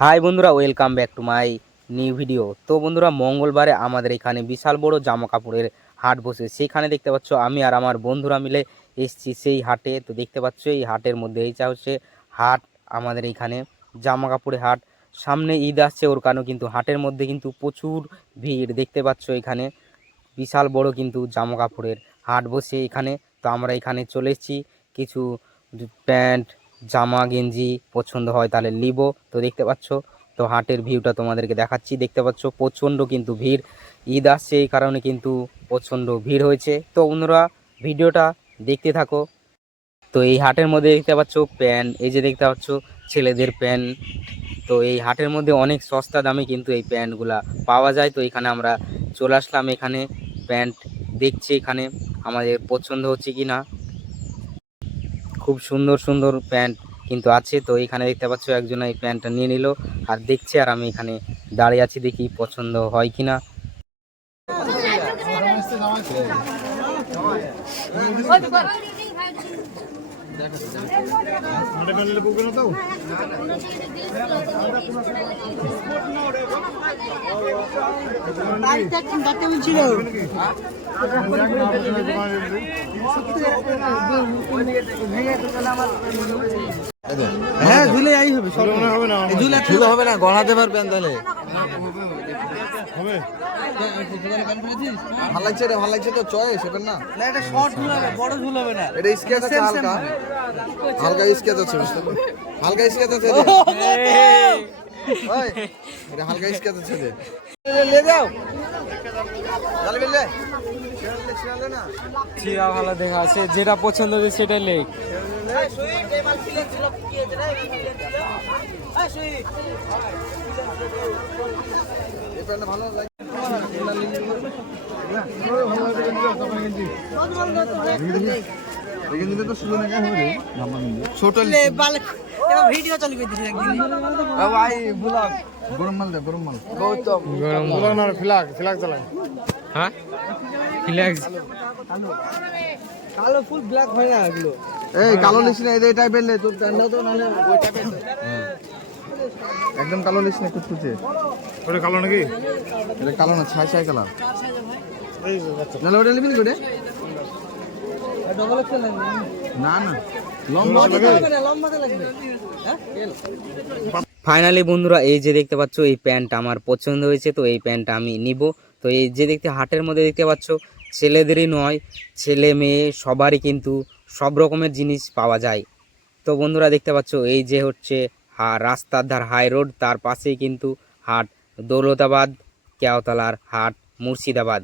High বন্ধুরা welcome back to my new video তো বন্ধুরা, মঙ্গলবারে আমাদের এখানে বিশাল বড় জামা কাপড়ের হাট বসে। সেখানে দেখতে পাচ্ছ, আমি আর আমার বন্ধুরা মিলে এসছি সেই হাটে। তো দেখতে পাচ্ছ, এই হাটের মধ্যে এইটা হচ্ছে, হাট, আমাদের এখানে জামা কাপড়ের হাট। সামনে ঈদ আসছে, ওর কারণে কিন্তু হাটের মধ্যে কিন্তু প্রচুর ভিড়। দেখতে পাচ্ছ, এখানে বিশাল বড় কিন্তু জামা কাপড়ের হাট বসে এখানে। তো আমরা এখানে চলে এসেছি, কিছু প্যান্ট জামা, গেঞ্জি পছন্দ হয় তাহলে নিব। তো দেখতে পাচ্ছ, তো হাটের ভিউটা তোমাদেরকে দেখাচ্ছি। দেখতে পাচ্ছ, প্রচণ্ড কিন্তু ভিড়। ঈদ আসছে, এই কারণে কিন্তু প্রচণ্ড ভিড় হয়েছে। তো বন্ধুরা, ভিডিওটা দেখতে থাকো। তো এই হাটের মধ্যে দেখতে পাচ্ছ, প্যান্ট। এই যে দেখতে পাচ্ছ, ছেলেদের প্যান্ট। তো এই হাটের মধ্যে অনেক সস্তা দামে কিন্তু এই প্যান্টগুলা পাওয়া যায়। তো এখানে আমরা চলে আসলাম, এখানে প্যান্ট দেখছি, এখানে আমাদের পছন্দ হচ্ছে কি না খুব সুন্দর সুন্দর প্যান্ট কিন্তু আছে। তো এখানে দেখতে পাচ্ছ একজন এই প্যান্টটা নিয়ে নিল আর দেখছে আর আমি এখানে দাঁড়িয়ে আছি দেখি পছন্দ হয় কি না হ্যাঁ ঝুলে যাই হবে ঝুলে হবে না গড়াতে পারবেন তাহলে। ভালো লাগছে রে ভালো লাগছে তো চয়েস এবার না। না এটা শর্ট ঝুল হবে বড় ঝুল হবে না। এটা স্কেচ আছে হালকা। হালকা স্কেচ আছে বুঝতে হালকা স্কেচ আছে ওই, এটা হালকা স্কেচ আছে রে। লে- যাও। ভালো দেখা আছে যেটা পছন্দ হবে সেটা লেখ এই ভিডিও চালু করে দিছি ভাই ব্লগ গরম মাল দে গরম মাল। গৌতম। হ্যাঁ? ফ্ল্যাক্স কালো ফুল ব্ল্যাক হয় না এগুলো। এই কালো লিস না এই টাইপের লে তোর প্যান্টটাও তো নাহলে ওই টাইপের একদম কালো লিস না কুচকুচে। ওটা কালো নাকি? এটা কালো না ছাই ছাই কালার। নাহলে ওটা নিবি না এক্সেল না না লম্বা লম্বাতে লাগবে? হ্যাঁ? ফাইনালি বন্ধুরা এই যে দেখতে পাচ্ছ এই প্যান্ট আমার পছন্দ হয়েছে তো এই প্যান্টটা আমি নিব। তো এই যে দেখতে হাটের মধ্যে দেখতে পাচ্ছ ছেলেদেরই নয় ছেলে মেয়ে সবারই কিন্তু সব রকমের জিনিস পাওয়া যায়। তো বন্ধুরা দেখতে পাচ্ছ এই যে হচ্ছে রাস্তার ধার হাই রোড তার পাশেই কিন্তু হাট দৌলতাবাদ কেওতলার হাট মুর্শিদাবাদ।